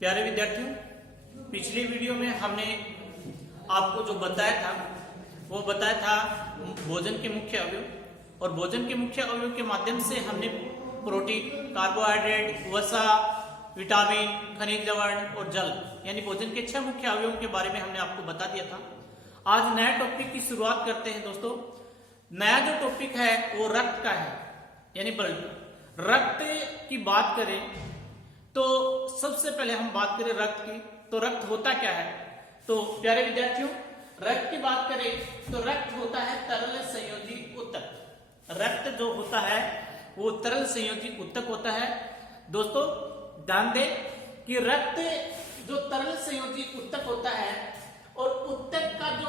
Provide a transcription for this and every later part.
प्यारे विद्यार्थियों, पिछली वीडियो में हमने आपको जो बताया था वो बताया था भोजन के मुख्य अवयव। और भोजन के मुख्य अवयव के माध्यम से हमने प्रोटीन, कार्बोहाइड्रेट, वसा, विटामिन, खनिज लवण और जल यानी भोजन के 6 मुख्य अवयवों के बारे में हमने आपको बता दिया था। आज नया टॉपिक की शुरुआत करते हैं दोस्तों। नया जो टॉपिक है वो रक्त का है यानी ब्लड। रक्त की बात करें तो सबसे पहले हम बात करें रक्त की, तो रक्त होता क्या है। तो प्यारे विद्यार्थियों, रक्त की बात करें तो रक्त होता है तरल संयोजी ऊतक। रक्त जो होता है वो तरल संयोजी ऊतक होता है। दोस्तों ध्यान दें कि रक्त जो तरल संयोजी ऊतक होता है और ऊतक का जो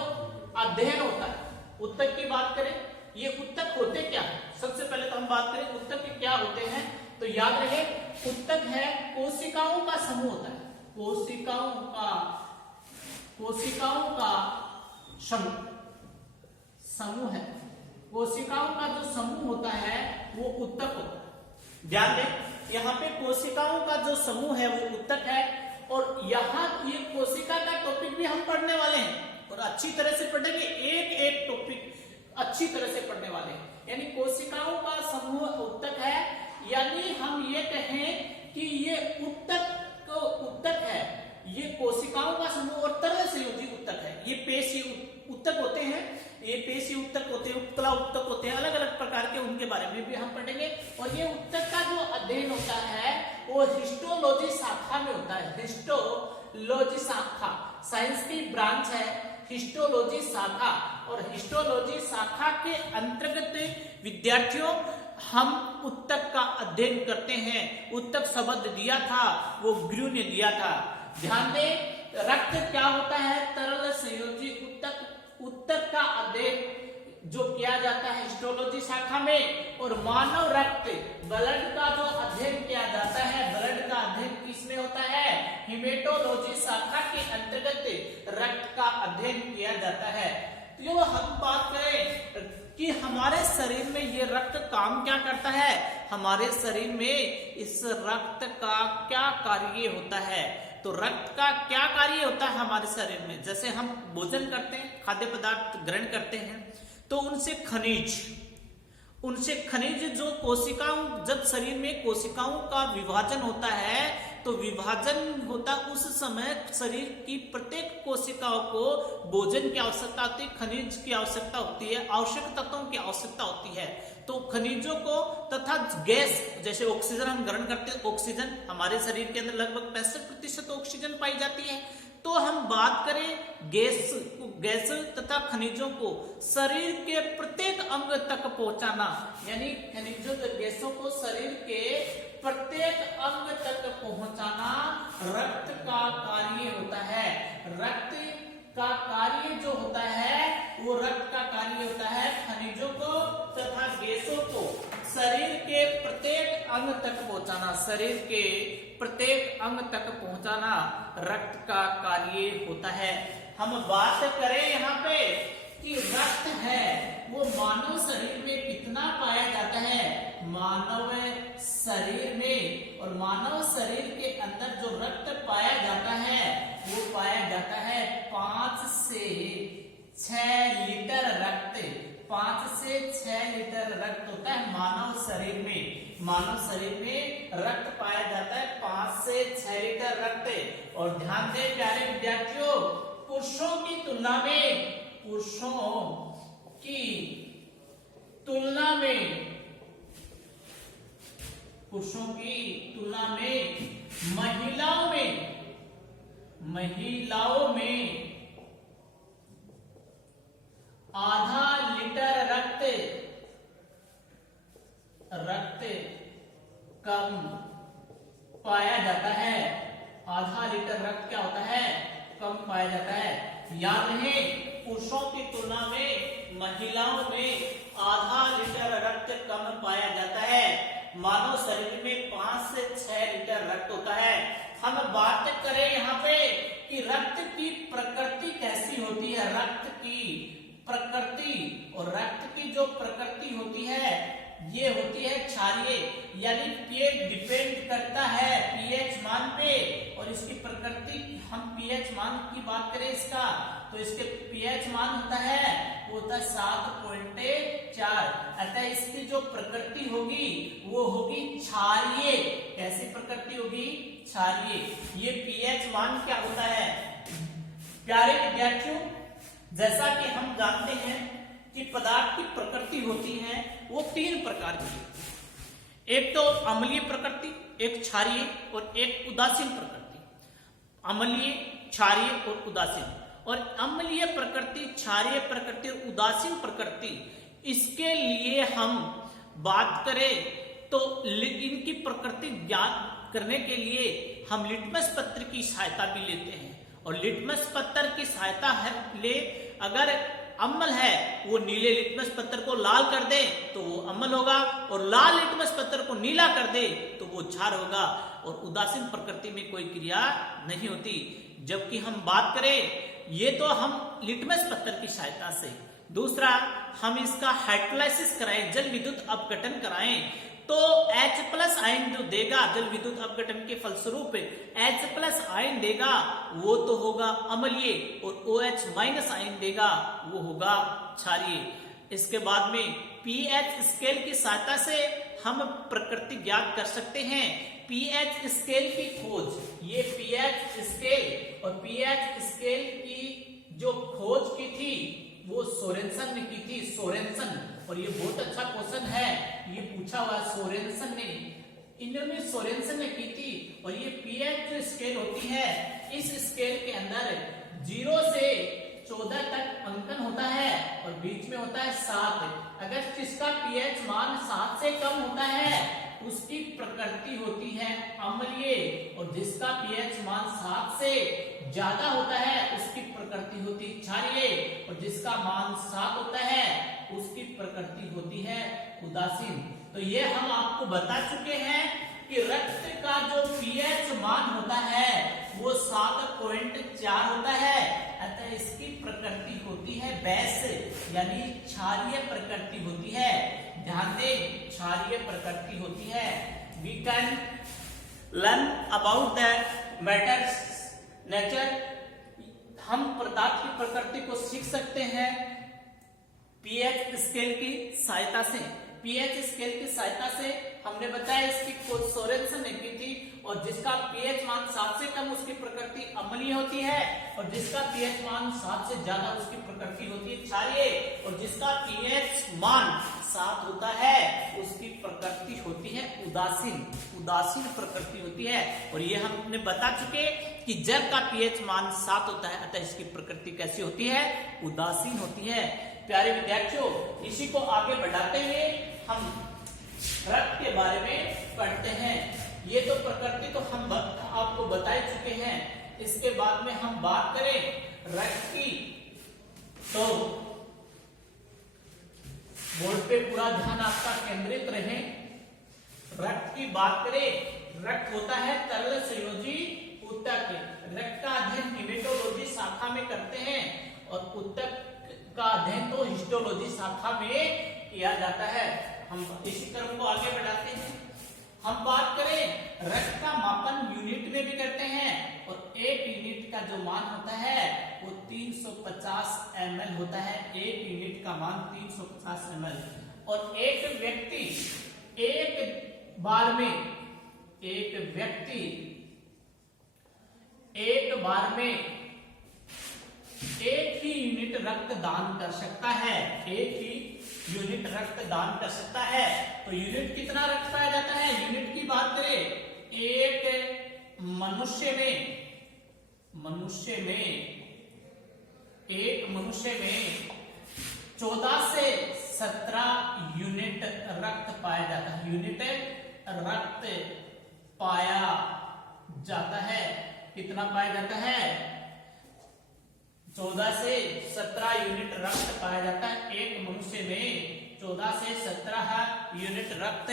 अध्ययन होता है, ऊतक की बात करें, ये ऊतक होते क्या है। सबसे पहले तो हम बात करें ऊतक के क्या होते हैं, तो याद रहे ऊतक है कोशिकाओं का समूह होता है। कोशिकाओं का समूह है। कोशिकाओं का जो समूह होता है वो ऊतक होता है। ध्यान दें, यहाँ पे कोशिकाओं का जो समूह है वो ऊतक है। और यहाँ ये कोशिका का टॉपिक भी हम पढ़ने वाले हैं और अच्छी तरह से पढ़ेंगे। एक एक टॉपिक अच्छी तरह से पढ़ने वाले हैं। यानी कोशिकाओं का समूह ऊतक है, यानी हम ये कहें कि ये ऊतक है, ये कोशिकाओं का समूह और तरल संयोजी ऊतक है। ये पेशी ऊतक होते हैं, ये पेशी ऊतक होते हैं, उपकला ऊतक होते हैं, अलग अलग प्रकार के, उनके बारे में भी हम पढ़ेंगे। और ये ऊतक का जो अध्ययन होता है वो हिस्टोलॉजी शाखा में होता है। हिस्टोलॉजी शाखा साइंस की ब्रांच है, हिस्टोलॉजी शाखा। और हिस्टोलॉजी शाखा के अंतर्गत विद्यार्थियों हम ऊतक का अध्ययन करते हैं। ऊतक शब्द दिया था वो गुरु ने दिया था। ध्यान दें, रक्त क्या होता है, तरल संयोजी ऊतक। ऊतक का अध्ययन जो किया जाता है हिस्टोलॉजी शाखा में। और मानव रक्त ब्लड का जो अध्ययन किया जाता है, ब्लड का अध्ययन किसमें होता है, हेमेटोलॉजी शाखा के अंतर्गत रक्त का अध्ययन किया जाता है। तो हम बात करें कि हमारे शरीर में ये रक्त काम क्या करता है, हमारे शरीर में इस रक्त का क्या कार्य होता है। तो रक्त का क्या कार्य होता है हमारे शरीर में, जैसे हम भोजन करते हैं, खाद्य पदार्थ ग्रहण करते हैं, तो उनसे खनिज जो कोशिकाओं, जब शरीर में कोशिकाओं का विभाजन होता है तो विभाजन होता उस समय शरीर की प्रत्येक कोशिकाओं को भोजन की आवश्यकता होती है, खनिज की आवश्यकता होती है, आवश्यक तत्वों की आवश्यकता होती है। तो खनिजों को तथा गैस, जैसे ऑक्सीजन हम ग्रहण करते हैं, ऑक्सीजन हमारे शरीर के अंदर लगभग 65% ऑक्सीजन पाई जाती है। तो हम बात करें गैस तथा खनिजों को शरीर के प्रत्येक अंग तक पहुंचाना, यानी खनिजों गैसों को शरीर के प्रत्येक अंग तक पहुंचाना रक्त का कार्य होता है। रक्त का कार्य जो होता है वो रक्त का कार्य होता है खनिजों को तथा गैसों को शरीर के प्रत्येक अंग तक पहुंचाना। शरीर के प्रत्येक अंग तक पहुंचाना रक्त का कार्य होता है। हम बात करें यहाँ पे कि रक्त है वो मानव शरीर में कितना पाया जाता है, मानव शरीर में, और मानव शरीर के अंदर जो रक्त पाया जाता है वो पाया जाता है 5 से 6 लीटर रक्त। 5 से 6 लीटर रक्त होता है मानव शरीर में। मानव शरीर में रक्त पाया जाता है 5 से 6 लीटर रक्त। और ध्यान दें प्यारे विद्यार्थियों, पुरुषों की तुलना में महिलाओं में आधा लीटर रक्त कम पाया जाता है। आधा लीटर रक्त क्या होता है, कम पाया जाता है। याद रहे, पुरुषों की तुलना में महिलाओं में आधा लीटर रक्त कम पाया जाता है। मानव शरीर में 5 से 6 लीटर रक्त होता है। हम बात करें यहाँ पे कि रक्त की प्रकृति कैसी होती है। रक्त की प्रकृति, और रक्त की जो प्रकृति होती है ये होती है क्षारीय, यानी पीएच डिपेंड करता है पीएच मान पे, और इसकी की बात करें इसका, तो इसके पीएच मान होता है वो होता है 7.4। अतः इसकी जो प्रकृति होगी वो होगी क्षारीय। कैसी प्रकृति होगी? क्षारीय। ये पीएच मान क्या होता है? प्यारे विद्यार्थियों, जैसा कि हम जानते हैं कि पदार्थ की प्रकृति होती है वो 3 प्रकार की होती है। एक तो अम्लीय प्रकृति, एक क्षारीय और एक उदासीन प्रकृति। अम्लीय, क्षारीय और उदासीन। और अम्लीय प्रकृति, क्षारीय प्रकृति और उदासीन प्रकृति, इसके लिए हम बात करें तो इनकी प्रकृति ज्ञात करने के लिए हम लिटमस पत्र की सहायता भी लेते हैं। और लिटमस पत्र की सहायता ले, अगर अम्ल है वो नीले लिटमस पत्र को लाल कर दे तो वो अम्ल होगा, और लाल लिटमस पत्र को नीला कर दे तो वो क्षार होगा। और उदासीन प्रकृति में कोई क्रिया नहीं होती। जबकि हम बात करें ये तो हम लिटमस पत्र की सहायता से, दूसरा हम इसका हाइड्रोलाइसिस कराएं, जल विद्युत अपघटन कराएं, तो H+ आयन जो देगा जल विद्युत अपघटन के फलस्वरूप H+ आयन देगा वो तो होगा अम्लीय, और OH- आयन देगा वो होगा क्षारीय। इसके बाद में pH स्केल की सहायता से हम प्रकृति ज्ञात कर सकते हैं। pH स्केल की खोज, ये pH स्केल और pH स्केल की जो खोज की थी वो सोरेनसन ने की थी, सोरेनसन। और ये बहुत अच्छा क्वेश्चन है, ये पूछा हुआ सोरेनसन ने, इन्होंने सोरेनसन ने की थी। और ये pH जो स्केल होती है, इस स्केल के अंदर 0 से 14 तक अंकन होता है और बीच में होता है 7। अगर जिसका pH मान 7 से कम होता है उसकी प्रकृति होती है अम्लीय, और जिसका pH मान 7 से ज्यादा होता है उसकी प्रकृति होती है क्षारीय, और जिसका मान 7 होता है उसकी प्रकृति होती है उदासीन। तो ये हम आपको बता चुके हैं कि रक्त का जो pH मान होता है वो 7.4 होता है। अतः इसकी प्रकृति होती है बेस, यानी क्षारीय प्रकृति होती है। ध्यान दें, क्षारीय प्रकृति होती है। We can learn about the matter's nature. हम पदार्थ की प्रकृति को सीख सकते हैं pH स्केल की सहायता से। pH स्केल की सहायता से हमने बताया इसकी खोज सोरेनसन ने की थी, और जिसका pH मान 7 से कम उसकी प्रकृति अम्लीय होती है, और जिसका pH मान 7 से ज्यादा उसकी प्रकृति होती है क्षारीय, और जिसका pH मान 7 होता है उसकी प्रकृति होती है उदासीन, उदासीन प्रकृति होती है। और ये हमने बता चुके कि जल का pH मान 7 होता है, अतः इसकी प्रकृति कैसी होती है? उदासीन होती है। प्यारे विद्यार्थियों, इसी को आगे बढ़ाते हुए हम रक्त के बारे में पढ़ते हैं। ये तो प्रकृति तो हम आपको बता ही चुके हैं। इसके बाद में हम बात करें रक्त की, तो बोर्ड पे पूरा ध्यान आपका केंद्रित रहे। रक्त की बात करें, रक्त होता है तरल संयोजी ऊतक। रक्त का अध्ययन हेमेटोलॉजी शाखा में करते हैं, और ऊतक का अध्ययन तो हिस्टोलॉजी शाखा में किया जाता है। हम इसी क्रम को आगे बढ़ाते हैं। हम बात करें रक्त का मापन यूनिट में भी करते हैं, और एक यूनिट का जो मान होता है वो 350 ml होता है। एक यूनिट का मान 350 ml। और एक व्यक्ति एक बार में एक ही यूनिट रक्त दान कर सकता है। एक ही यूनिट रक्त दान कर सकता है। तो यूनिट कितना रक्त पाया जाता है? यूनिट की बात करें, एक मनुष्य में 14 से 17 यूनिट रक्त पाया जाता है। यूनिट रक्त पाया जाता है। कितना पाया जाता है? 14 से 17 यूनिट रक्त पाया जाता है। एक मनुष्य में 14 से 17 यूनिट रक्त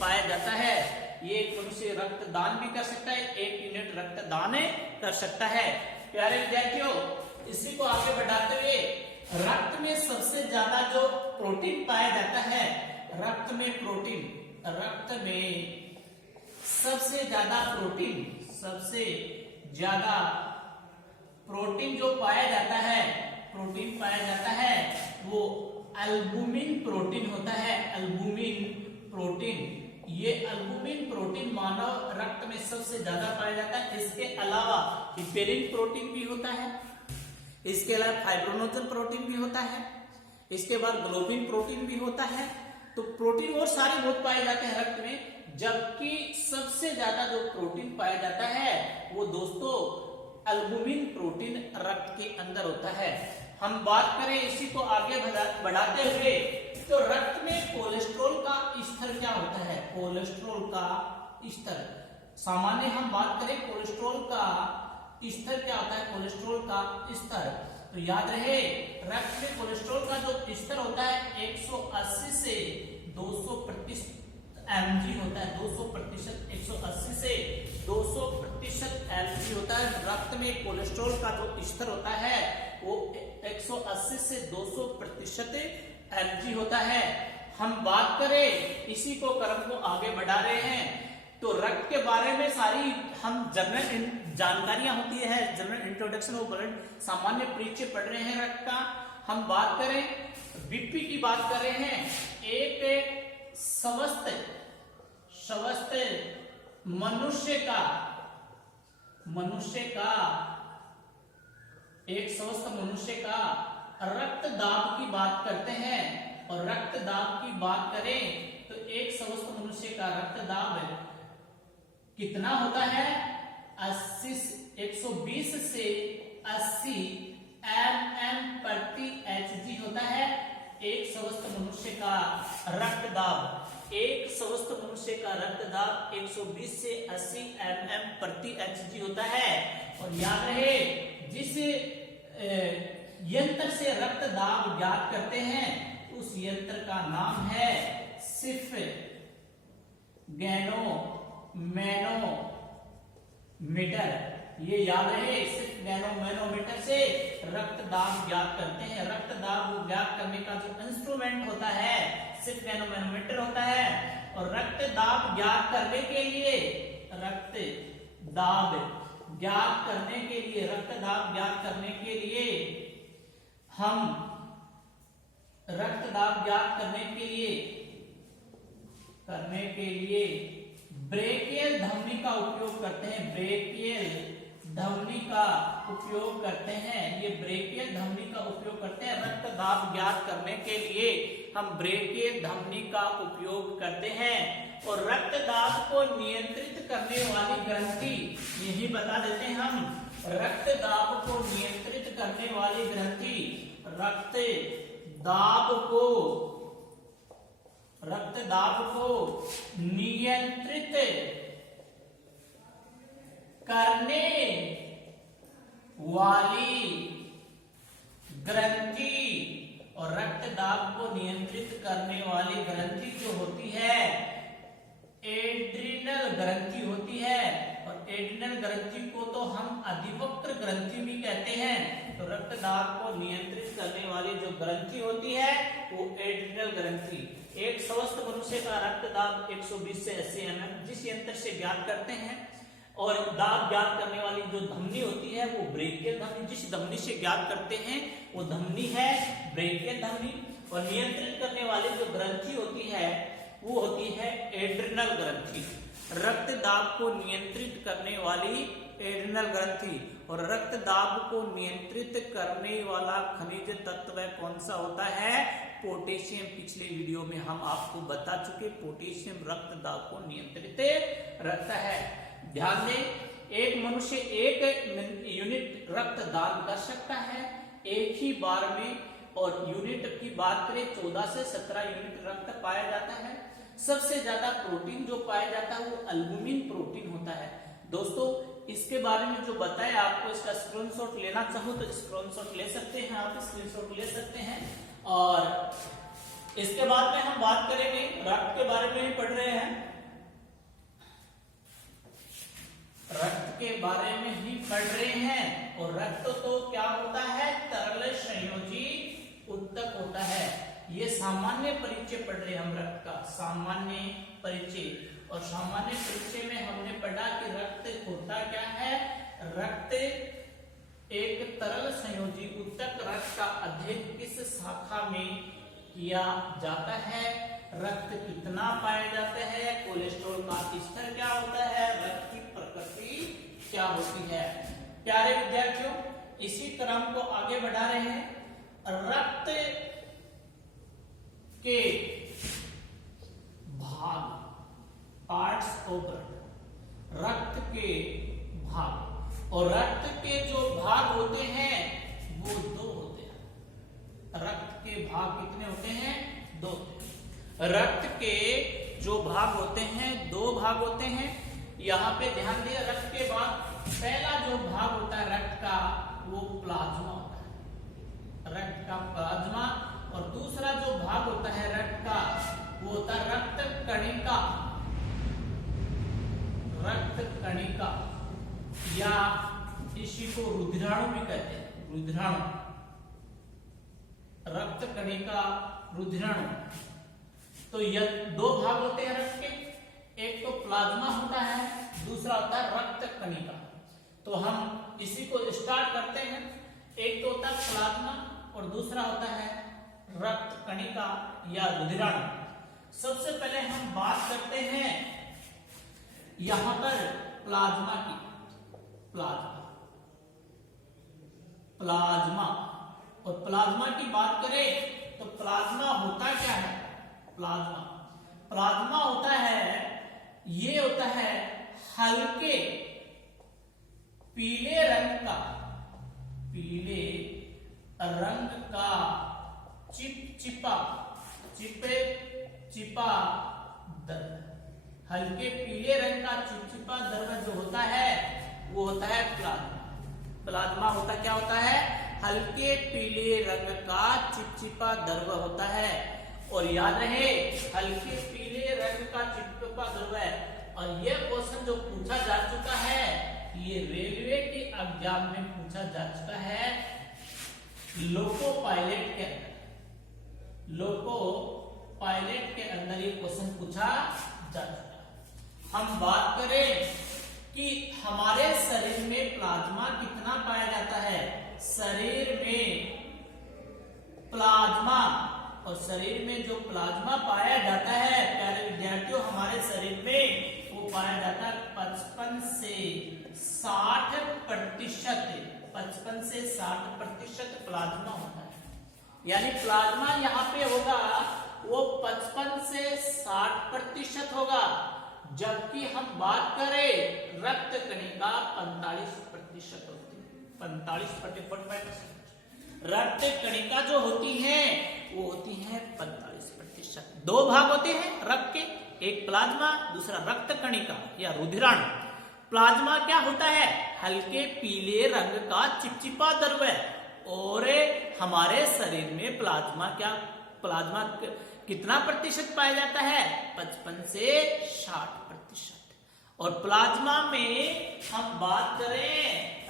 पाया जाता है। ये एक मनुष्य रक्त दान भी कर सकता है, एक यूनिट रक्त दान कर सकता है। प्यारे विद्यार्थियों, इसी को आगे बढ़ाते हुए रक्त में सबसे ज्यादा जो प्रोटीन पाया जाता है, रक्त में सबसे ज्यादा प्रोटीन जो पाया जाता है, प्रोटीन पाया जाता है वो एल्बुमिन प्रोटीन होता है। एल्बुमिन प्रोटीन, ये एल्बुमिन प्रोटीन मानव रक्त में सबसे ज्यादा पाया जाता है। इसके अलावा हिपेरिन प्रोटीन भी होता है, इसके अलावा फाइब्रोनोजन प्रोटीन भी होता है, इसके बाद ग्लोबिन प्रोटीन भी होता है। तो प्रोटीन और सारे बहुत पाए जाते हैं रक्त में, जबकि सबसे ज्यादा जो प्रोटीन पाया जाता है वो दोस्तों एल्बुमिन प्रोटीन रक्त के अंदर होता है। हम बात करें इसी को आगे बढ़ाते हुए, तो रक्त में कोलेस्ट्रॉल का स्तर क्या होता है? कोलेस्ट्रॉल का स्तर, सामान्य हम बात करें कोलेस्ट्रॉल का स्तर क्या होता है? कोलेस्ट्रॉल का स्तर, तो याद रहे रक्त में कोलेस्ट्रॉल का जो स्तर होता है 180 से 200% mg होता है। 200%, 180 से 200% mg होता है। रक्त में कोलेस्ट्रॉल का जो स्तर होता है वो 180 से 200% mg होता है। हम बात करें इसी को क्रम को आगे बढ़ा रहे हैं, तो रक्त के बारे में सारी हम जनरल जानकारियां होती है, जनरल इंट्रोडक्शन ऑफ ब्लड, सामान्य परिचय पढ़ रहे हैं रक्त का। हम बात करें बीपी की बात कर रहे हैं। एक स्वस्थ मनुष्य का रक्त दाब की बात करते हैं, और रक्त दाब की बात करें तो एक स्वस्थ मनुष्य का रक्त दाब कितना होता है? 120 से 80 mm/Hg होता है। एक स्वस्थ मनुष्य का रक्त दाब, एक स्वस्थ मनुष्य का रक्त दाब 120 से 80 mm/Hg होता है। और याद रहे जिस यंत्र से रक्त दाब ज्ञात करते हैं उस यंत्र का नाम है सिर्फ मैनोमीटर। ये याद रहे, सिर्फ मैनोमीटर से रक्त दाब ज्ञात करते हैं। रक्त दाब ज्ञात करने का जो इंस्ट्रूमेंट होता है सिर्फ मैनोमीटर होता है। और रक्त दाब ज्ञात करने के लिए ब्रेकियल धमनी का उपयोग करते हैं। ब्रेकियल धमनी का उपयोग करते हैं, ये ब्रेकियल धमनी का उपयोग करते हैं। रक्त दाब ज्ञात करने के लिए हम ब्रेकियल धमनी का उपयोग करते हैं। और रक्त दाब को नियंत्रित करने वाली ग्रंथि, यही बता देते हैं हम, रक्त दाब को नियंत्रित करने वाली ग्रंथि, रक्त दाब को नियंत्रित करने वाली ग्रंथि, और रक्त दाब को नियंत्रित करने वाली ग्रंथि जो होती है एड्रिनल ग्रंथि होती है। और एड्रिनल ग्रंथि को तो हम अधिवक्र ग्रंथि भी कहते हैं। तो रक्त दाब को नियंत्रित करने वाली जो ग्रंथि होती है वो एड्रिनल ग्रंथि। एक स्वस्थ मनुष्य का रक्त दाब 120 से 80 mm जिस यंत्र से ज्ञात करते हैं, और दाब ज्ञात करने वाली जो धमनी होती है वो ब्रेकियल धमनी, जिस धमनी से ज्ञात करते हैं वो धमनी है ब्रेकियल धमनी। और नियंत्रित करने वाली जो ग्रंथि होती है वो होती है एड्रिनल ग्रंथि। रक्त दाब को नियंत्रित करने वाली एड्रिनल ग्रंथि। और रक्त दाब को नियंत्रित करने वाला खनिज तत्व कौन सा होता है? पोटेशियम। पिछले वीडियो में हम आपको बता चुके, पोटेशियम रक्त दाब को नियंत्रित रखता है। ध्यान दें, एक मनुष्य 1 यूनिट रक्त दान कर सकता है एक ही बार में। और यूनिट की बात करें 14 से 17 यूनिट रक्त पाया जाता है। सबसे ज्यादा प्रोटीन जो पाया जाता है वो एल्बुमिन प्रोटीन होता है। दोस्तों इसके बारे में जो बताया आपको, इसका स्क्रीनशॉट लेना चाहो तो स्क्रीनशॉट ले सकते हैं, आप स्क्रीनशॉट ले सकते हैं। और इसके बाद में हम बात करेंगे रक्त के बारे में ही पढ़ रहे हैं, रक्त के बारे में ही पढ़ रहे हैं। और रक्त तो क्या होता है? तरल संयोजी उत्तक होता है। ये सामान्य परिचय पढ़ रहे हैं हम रक्त का, सामान्य परिचय। और सामान्य परिचय में हमने पढ़ा कि रक्त होता क्या है? रक्त एक तरल संयोजी ऊतक रक्त का अध्ययन किस शाखा में किया जाता है? रक्त कितना पाया जाता है, कोलेस्ट्रॉल का स्तर क्या होता है, रक्त की प्रकृति क्या होती है। प्यारे विद्यार्थियों, इसी क्रम को आगे बढ़ा रहे हैं। रक्त के भाग, पार्ट्स ऑफ ब्लड, रक्त के भाग, और रक्त के जो भाग होते हैं वो दो होते हैं। रक्त के भाग कितने होते हैं? दो। रक्त के जो भाग होते हैं दो भाग होते हैं। यहाँ पे ध्यान दिया, रक्त के बाद पहला जो भाग होता है रक्त का वो प्लाज्मा होता है, रक्त का प्लाज्मा। और दूसरा जो भाग होता है रक्त का वो होता है रक्त कणिका, रक्त कणिका, या इसी को रुधिराणु भी कहते हैं, रुधिराणु, रक्त कणिका, रुधिराणु। तो यह दो भाग होते हैं रक्त के, एक तो प्लाज्मा होता है, दूसरा होता है रक्त कणिका। तो हम इसी को स्टार्ट करते हैं। एक तो होता है प्लाज्मा और दूसरा होता है रक्त कणिका या रुधिराणु। सबसे पहले हम बात करते हैं यहां पर प्लाज्मा की। प्लाज्मा, प्लाज्मा, और प्लाज्मा की बात करें तो प्लाज्मा होता क्या है? प्लाज्मा, प्लाज्मा होता है, ये होता है हल्के पीले रंग का, पीले रंग का चिपचिपा, चिपचिपा द्रव्य, हल्के पीले रंग का चिपचिपा द्रव्य जो होता है वो होता है प्लाज्मा। प्लाज्मा होता क्या होता है? हल्के पीले रंग का चिपचिपा द्रव्य होता है। और याद रहे, हल्के पीले रंग का चिपचिपा द्रव्य। और ये क्वेश्चन जो पूछा जा चुका है, ये रेलवे के एग्जाम में पूछा जा चुका है, लोको पायलट के अंदर, लोको पायलट के अंदर ये क्वेश्चन पूछा जा चुका है। हम बात करें कि हमारे शरीर में प्लाज्मा कितना पाया जाता है। शरीर में प्लाज्मा, और शरीर में जो प्लाज्मा पाया जाता है प्यारे विद्यार्थियों, हमारे शरीर में वो पाया जाता है 55 से 60%, 55 से 60% प्लाज्मा होता है। यानी प्लाज्मा यहाँ पे होगा वो 55 से 60% होगा, जबकि हम बात करें रक्त कणिका 45% होती है, 45%। रक्त कणिका जो होती है वो होती है 45%। दो भाग होते हैं रक्त के, एक प्लाज्मा, दूसरा रक्त कणिका या रुधिराणु। प्लाज्मा क्या होता है? हल्के पीले रंग का चिपचिपा द्रव्य। और हमारे शरीर में प्लाज्मा प्लाज्मा कितना प्रतिशत पाया जाता है? 55 से 60%। और प्लाज्मा में हम बात करें,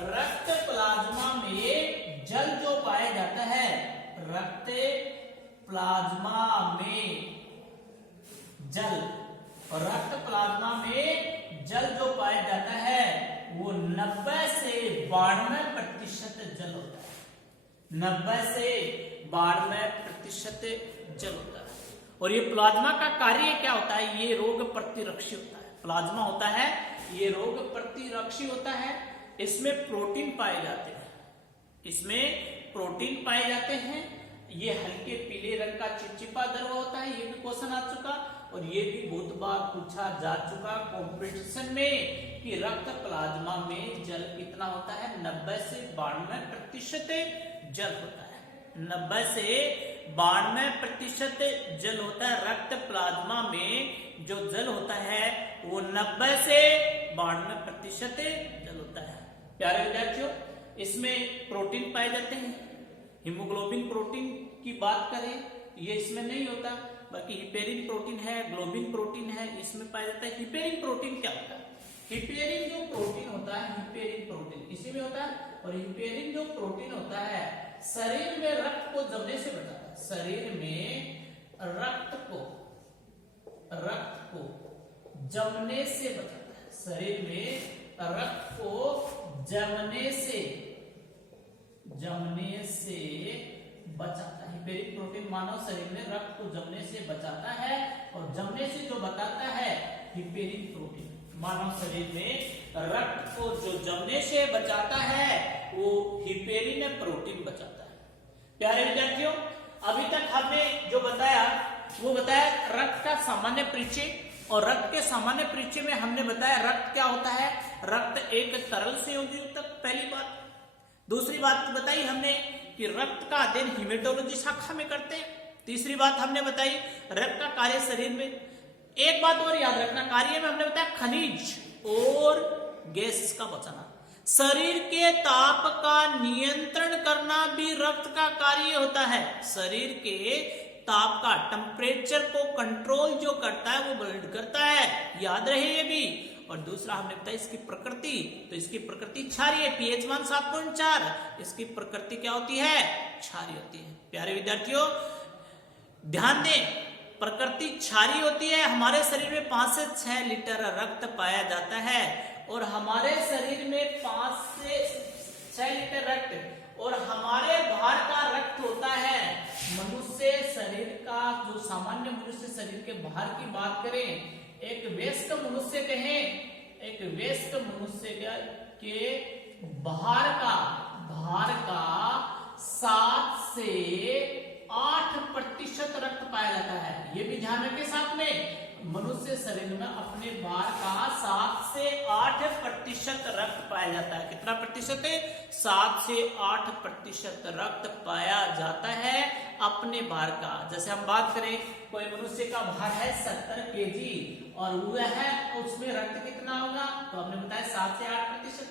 रक्त प्लाज्मा में जल जो पाया जाता है, रक्त प्लाज्मा में जल, और रक्त प्लाज्मा में जल जो पाया जाता है वो 90 से 92% जल होता है, 90 से 92% जल होता है। और ये प्लाज्मा का कार्य क्या होता है? ये रोग प्रतिरक्षी होता है। प्लाज्मा होता है ये रोग प्रतिरक्षी होता है। इसमें प्रोटीन पाए जाते हैं, इसमें प्रोटीन पाए जाते हैं। ये हल्के पीले रंग का चिपचिपा द्रव्य होता है, ये भी क्वेश्चन आ चुका, और ये भी बहुत बार पूछा जा चुका कंपटीशन में कि रक्त प्लाज्मा में जल कितना होता है? 90 से 92% जल होता है, 90 से 92% जल होता है। रक्त प्लाज्मा में जो जल होता है वो 90 से 92% जल होता है। प्यारे विद्यार्थियों, इसमें प्रोटीन पाए जाते हैं। हीमोग्लोबिन प्रोटीन की बात करें, ये इसमें नहीं होता, बाकी हिपेरिन प्रोटीन है, ग्लोबिन प्रोटीन है, इसमें पाया जाता है। हिपेरिन प्रोटीन क्या होता है? हिपेरिन जो प्रोटीन होता है, हिपेरिन प्रोटीन इसी में होता है। और हिपेरिन जो प्रोटीन होता है शरीर में रक्त को जमने से बचाता है, शरीर में रक्त को जमने से बचाता है, शरीर में रक्त को जमने से जमने से बचाता है। हिपेरिक प्रोटीन मानव शरीर में रक्त को जमने से बचाता है, और जमने से जो बताता है हिपेरिक प्रोटीन मानव शरीर में रक्त को जो जमने से बचाता है वो हिपेरिन प्रोटीन बचाता है। प्यारे विद्यार्थियों, अभी तक हमने जो बताया वो बताया रक्त का सामान्य परिचय, और रक्त के सामान्य परिचय में हमने बताया रक्त क्या होता है। रक्त एक तरल संयोजी ऊतक, पहली बात। दूसरी बात बताई हमने कि रक्त का अध्ययन हीमेटोलॉजी शाखा में करते हैं। तीसरी बात हमने बताई रक्त का कार्य शरीर में। एक बात और याद रखना, कार्य में हमने बताया खनिज और गैस का बचाना। शरीर के ताप का नियंत्रण करना भी रक्त का कार्य होता है। शरीर के ताप का टेम्परेचर को कंट्रोल जो करता है वो ब्लड करता है, याद रहे ये भी। और दूसरा हमने बताया इसकी प्रकृति, तो इसकी प्रकृति क्षारीय, पीएच मान 7.4, इसकी प्रकृति क्या होती है, क्षारीय होती है। प्यारे विद्यार्थियों ध्यान दें, प्रकृति क्षारीय होती है। हमारे शरीर में 5 से 6 लीटर रक्त पाया जाता है, और हमारे शरीर में 5 से 6 लीटर रक्त, और हमारे बाहर का रक्त होता है मनुष्य शरीर का, जो सामान्य मनुष्य शरीर के बाहर की बात करें, एक वयस्क मनुष्य कहें, एक वयस्क मनुष्य के बाहर का 7 से 8% रक्त पाया जाता है। ये भी ध्यान रखें साथ में, मनुष्य शरीर में अपने बाहर का 7 से 8% रक्त पाया जाता है। कितना प्रतिशत है, 7 से 8% रक्त पाया जाता है अपने भार का। जैसे हम बात करें कोई मनुष्य का भार है 70 केजी और वह है उसमें रक्त कितना होगा, तो हमने बताया 7 से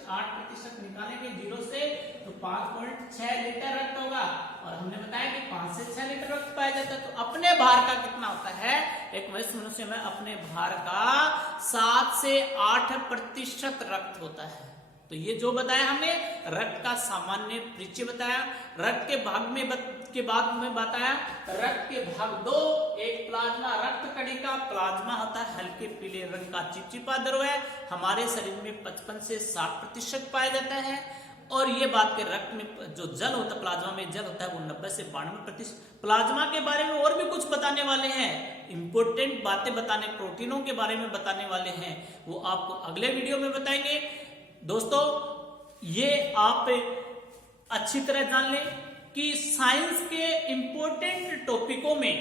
8% निकालेंगे 0 से तो 5.6 लीटर रक्त होगा, और हमने बताया कि 5 से 6 लीटर रक्त पाया जाता है। तो अपने भार का कितना होता है, एक वयस्क मनुष्य में अपने भार का 7 से 8% रक्त होता है। तो ये जो बताया हमने रक्त का सामान्य परिचय बताया। रक्त के भाग में बताया रक्त के भाग 2, एक प्लाज्मा रक्त कणिका प्लाज्मा होता है हल्के पीले रंग का चिपचिपा द्रव है, हमारे शरीर में 55 से 60% पाया जाता है। और ये बात के रक्त में जो जल होता है, प्लाज्मा में जल होता है वो 90 से 92%। प्लाज्मा के बारे में और भी कुछ बताने वाले हैं, इंपोर्टेंट बातें बताने, प्रोटीनों के बारे में बताने वाले हैं, वो आपको अगले वीडियो में बताएंगे। दोस्तों ये आप अच्छी तरह जान लें कि साइंस के इंपोर्टेंट टॉपिकों में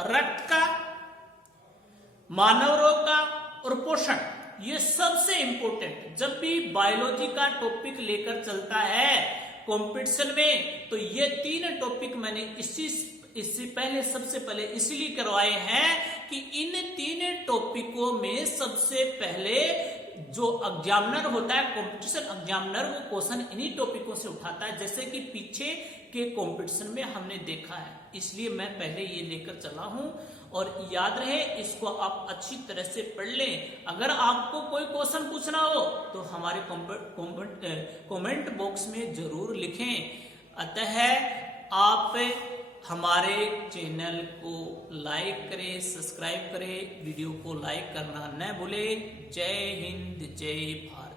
रक्त का, मानव रोग का और पोषण, ये सबसे इंपोर्टेंट। जब भी बायोलॉजी का टॉपिक लेकर चलता है कंपटीशन में, तो ये 3 टॉपिक मैंने इससे पहले सबसे पहले इसलिए करवाए हैं कि इन 3 टॉपिकों में सबसे पहले जो एग्जामिनर होता है, कंपटीशन एग्जामिनर, वो क्वेश्चन इन्हीं टॉपिकों से उठाता है, जैसे कि पीछे के कंपटीशन में हमने देखा है। इसलिए मैं पहले ये लेकर चला हूं, और याद रहे इसको आप अच्छी तरह से पढ़ लें। अगर आपको कोई क्वेश्चन पूछना हो तो हमारे कमेंट बॉक्स में जरूर लिखें। अतः आप हमारे चैनल को लाइक करें, सब्सक्राइब करें, वीडियो को लाइक करना न भूलें। जय हिंद, जय भारत।